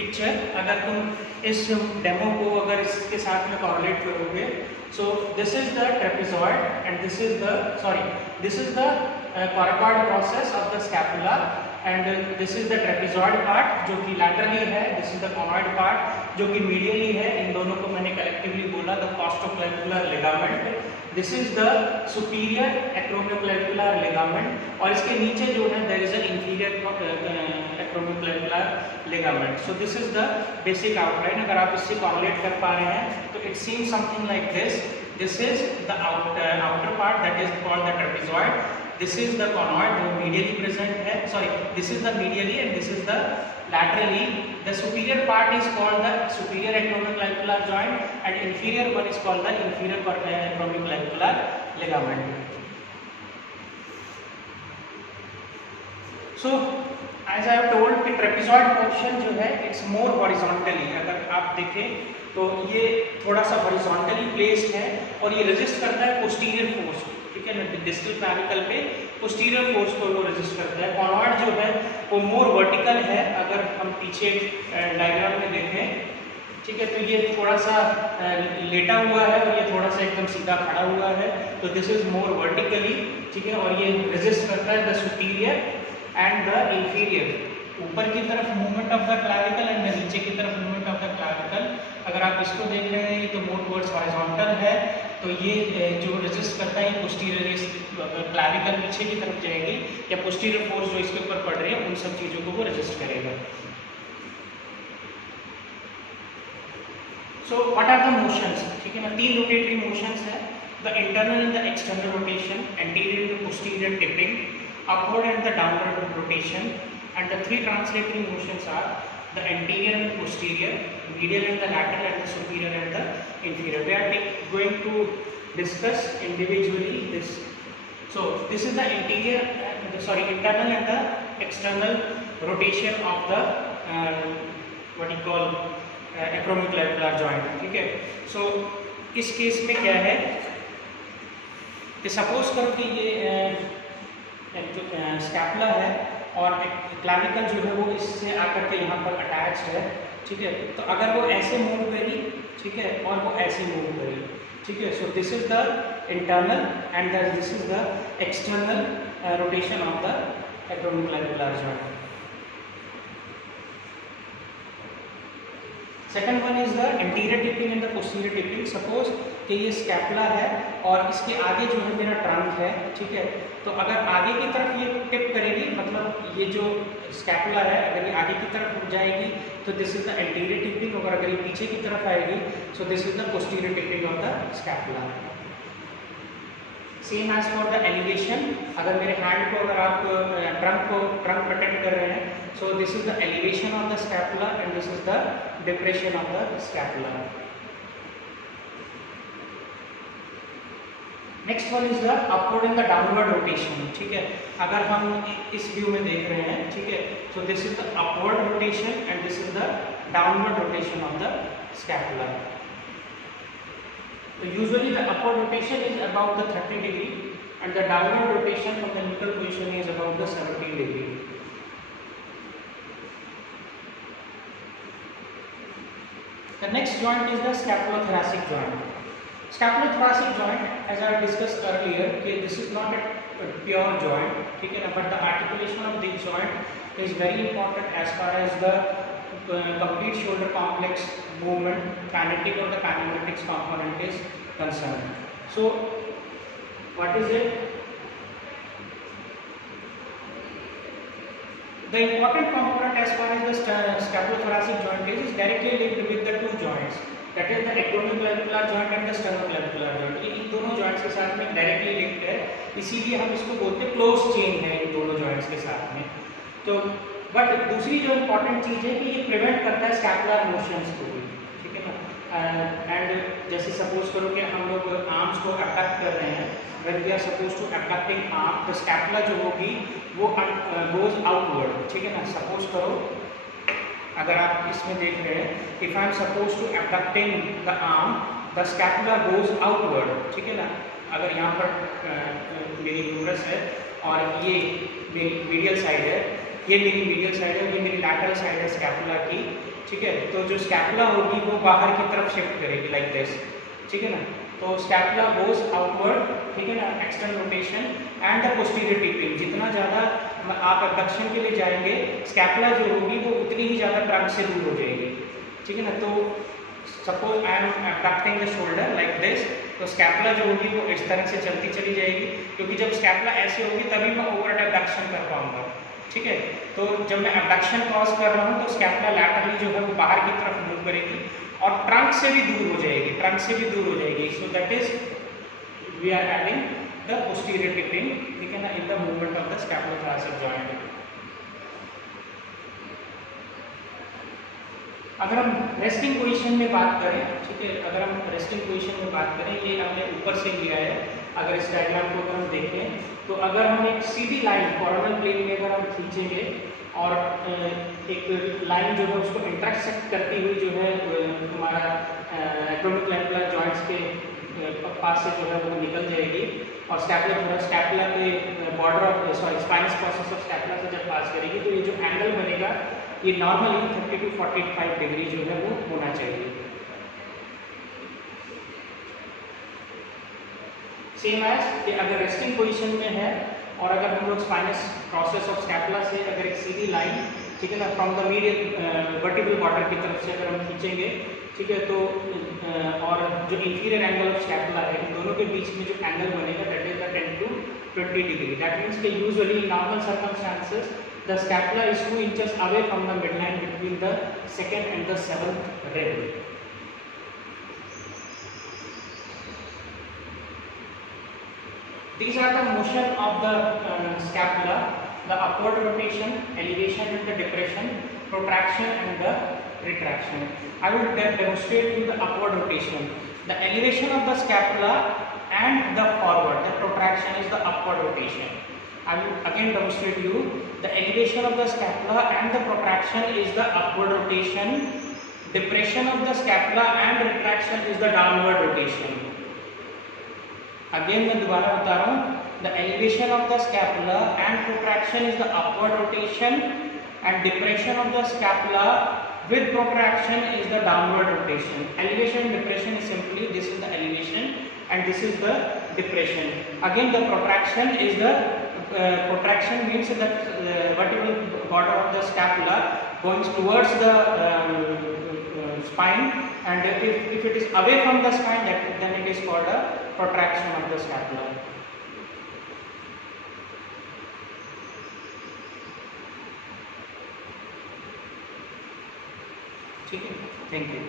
Picture अगर तुम इस डेमो को अगर इसके साथ में कॉर्लेट करोगे, so this is the trapezoid and this is the coracoid process of the scapula and this is the trapezoid part जो कि लैटरली है, this is the conoid part जो कि मीडियली है। इन दोनों को मैंने कलेक्टिवली बोला the costoclavicular ligament. This is the superior acromioclavicular ligament और इसके नीचे जो है there is an inferior acromioclavicular ligament. So this is the basic outline. अगर आप इससे कॉर्लेट कर पा रहे हैं तो it seems something like this. This is the outer part that is called the trapezoid. This is the conoid जो medially present है, sorry, this is the medially and this is the laterally. The superior part is called the superior acromioclavicular joint and inferior one is called the inferior acromioclavicular ligament. So as I have told कि trapezoid portion जो है it's more horizontally, अगर आप देखें तो ये थोड़ा सा horizontally placed है और ये resist करता है posterior force, ठीक है ना, डिस्टल क्लैविकल पे पोस्टीरियर फोर्स को वो रेजिस्ट करता है। कॉनॉइड जो है वो मोर वर्टिकल है, अगर हम पीछे डायग्राम में देखें, ठीक है, तो ये थोड़ा सा लेटा हुआ है और ये थोड़ा सा एकदम सीधा खड़ा हुआ है, तो दिस इज मोर वर्टिकली, ठीक है, और ये रेजिस्ट करता है the superior and the inferior, ऊपर की तरफ movement of the clavicle and नीचे की तरफ मूवमेंट ऑफ द क्लैविकल। अगर आप इसको देख रहे हैं तो मोर टुवर्ड्स हॉरिजॉन्टल है, तो ये जो रेजिस्ट करता है पोस्टीरियर क्लैविकल पीछे की तरफ जाएगी या पोस्टीरियर फोर्स जो इसके ऊपर पड़ रही है उन सब चीज़ों को वो रेजिस्ट करेगा। So what are the motions, ठीक है ना, 3 रोटेटरी मोशंस है, the internal and the external rotation, anterior and posterior tipping, upward and the downward rotation, and the 3 translatory motions are the anterior and posterior, medial and the lateral, and the superior and the inferior. We are going to discuss individually this. So this is the internal and the external rotation of the what you call acromioclavicular joint, ठीक है। So इस case में क्या है कि suppose करो कि ये स्कैपुला है और क्लैविकल जो है वो इससे आकर के यहाँ पर अटैच्ड है, ठीक है, तो अगर वो ऐसे मूव करी, ठीक है, और वो ऐसे मूव करी, ठीक है, सो this is the internal and this is the external rotation of the acromioclavicular joint. Second one is the anterior tipping and the posterior tipping. Suppose कि ये स्कैपुला है और इसके आगे जो है मेरा ट्रंक है, ठीक है, तो अगर आगे की तरफ ये टिप करेगी, मतलब ये जो स्कैपुला है अगर ये आगे की तरफ उठ जाएगी तो this is the anterior tipping, और अगर ये पीछे की तरफ आएगी so this is the posterior tipping of the scapula. Same as for the elevation, अगर मेरे हैंड को अगर आप ट्रंक प्रोटेक्ट कर रहे हैं, सो this is the elevation of the scapula and this is the depression of the scapula. Next one is the upward and the downward rotation, ठीक है, अगर हम इस व्यू में देख रहे हैं, ठीक है, सो this is the upward rotation and this is the downward rotation of the scapula. So usually the upward rotation is about the 30 degree and the downward rotation from the neutral position is about the 70 degree. The next joint is the scapulothoracic joint. Scapulothoracic joint, as I discussed earlier, okay, this is not a pure joint, ठीक है ना, but the articulation of this joint is very important as far as the complete shoulder complex movement, kinetic or the kinematics component is concerned. So what is it? The important component as far as the scapulothoracic joint is directly linked with the two joints, that is the acromioclavicular joint and the sternoclavicular joint. ये इन दोनों joints के साथ में directly linked है, इसीलिए हम इसको बोलते हैं close chain है इन दोनों joints के साथ में। तो बट दूसरी जो इम्पोर्टेंट चीज़ है कि ये प्रिवेंट करता है स्कैपुलर मोशंस को भी, ठीक है ना। एंड जैसे सपोज करो कि हम लोग आर्म्स को अटैक कर रहे हैं, when we are suppose to attacking arm, तो स्कैपुला जो होगी वो गोज आउटवर्ड, ठीक है ना। सपोज करो अगर आप इसमें देख रहे हैं, if I am suppose to attacking the arm, the scapula goes outward, ठीक है ना। अगर यहाँ पर मेरी ह्यूमरस है और ये मेरी मीडियल साइड है, ये मेरी मीडियल साइड है, ये मेरी लैटरल साइड है स्कैपुला की, ठीक है। तो जो स्कैपुला होगी वो बाहर की तरफ शिफ्ट करेगी लाइक दिस, ठीक है ना। तो स्कैपुला गोज आउटवर्ड, ठीक है ना, external rotation and the posterior tipping. जितना ज़्यादा आप एबडक्शन के लिए जाएंगे, स्कैपुला जो होगी वो उतनी ही ज़्यादा ट्रंक से दूर हो जाएगी, ठीक है ना। तो suppose I am abducting the shoulder like this, तो स्कैपुला जो होगी वो इस तरह से चलती चली जाएगी, क्योंकि जब स्कैपुला ऐसी होगी तभी मैं ओवरहेड एबडक्शन कर पाऊंगा, ठीक है। तो जब मैं एबडक्शन क्रॉस कर रहा हूँ तो स्कैपुला लैटरली जो है वो बाहर की तरफ मूव करेगी और ट्रंक से भी दूर हो जाएगी, ट्रंक से भी दूर हो जाएगी। So that is we are adding the posterior tipping, ठीक है ना, in the movement of the scapulothoracic joint. अगर हम रेस्टिंग पोजीशन में बात करें, ठीक है, अगर हम रेस्टिंग पोजीशन में बात करें, ये हमने ऊपर से लिया है। अगर इस डायग्राम को अगर हम देखें तो अगर हम एक सीधी लाइन कोरोनल प्लेन में अगर हम खींचेंगे और एक लाइन जो है उसको इंटरसेक्ट करती हुई जो है हमारा एक्रोमियोक्लेविकुलर जॉइंट्स के पास से जो है वो निकल जाएगी और स्कैपुला के border of spinous process of scapula से जब पास करेगी तो ये जो एंगल बनेगा ये नॉर्मली 30 to 45 डिग्री जो है वो होना चाहिए। सेम एज कि अगर रेस्टिंग पोजीशन में है और अगर हम लोग स्पाइनस प्रोसेस ऑफ स्कैपुला से अगर एक सीधी लाइन, ठीक है ना, from the medial vertebral border की तरफ से अगर हम खींचेंगे, ठीक है, तो और जो इंफीरियर एंगल ऑफ स्कैपुला है इन दोनों के बीच में जो एंगल बनेगा that is the 10 to 20 degree. That means कि usually in normal circumstances the scapula is 2 inches away from the midline between the second and the seventh rib. These are the motion of the scapula: the upward rotation, elevation and the depression, protraction and the retraction. I will demonstrate you the upward rotation. The elevation of the scapula and the forward, the protraction is the upward rotation. I will again demonstrate you the elevation of the scapula and the protraction is the upward rotation. Depression of the scapula and retraction is the downward rotation. Again मैं दोबारा बता रहा हूँ, the elevation of the scapula and protraction is the upward rotation and depression of the scapula with protraction is the downward rotation. Elevation and depression is simply this is the elevation and this is the depression. Again the protraction is the protraction means that vertebral border of the scapula going towards the spine, and if it is away from the spine then it is called a protraction of the scapula. ठीक है, thank you.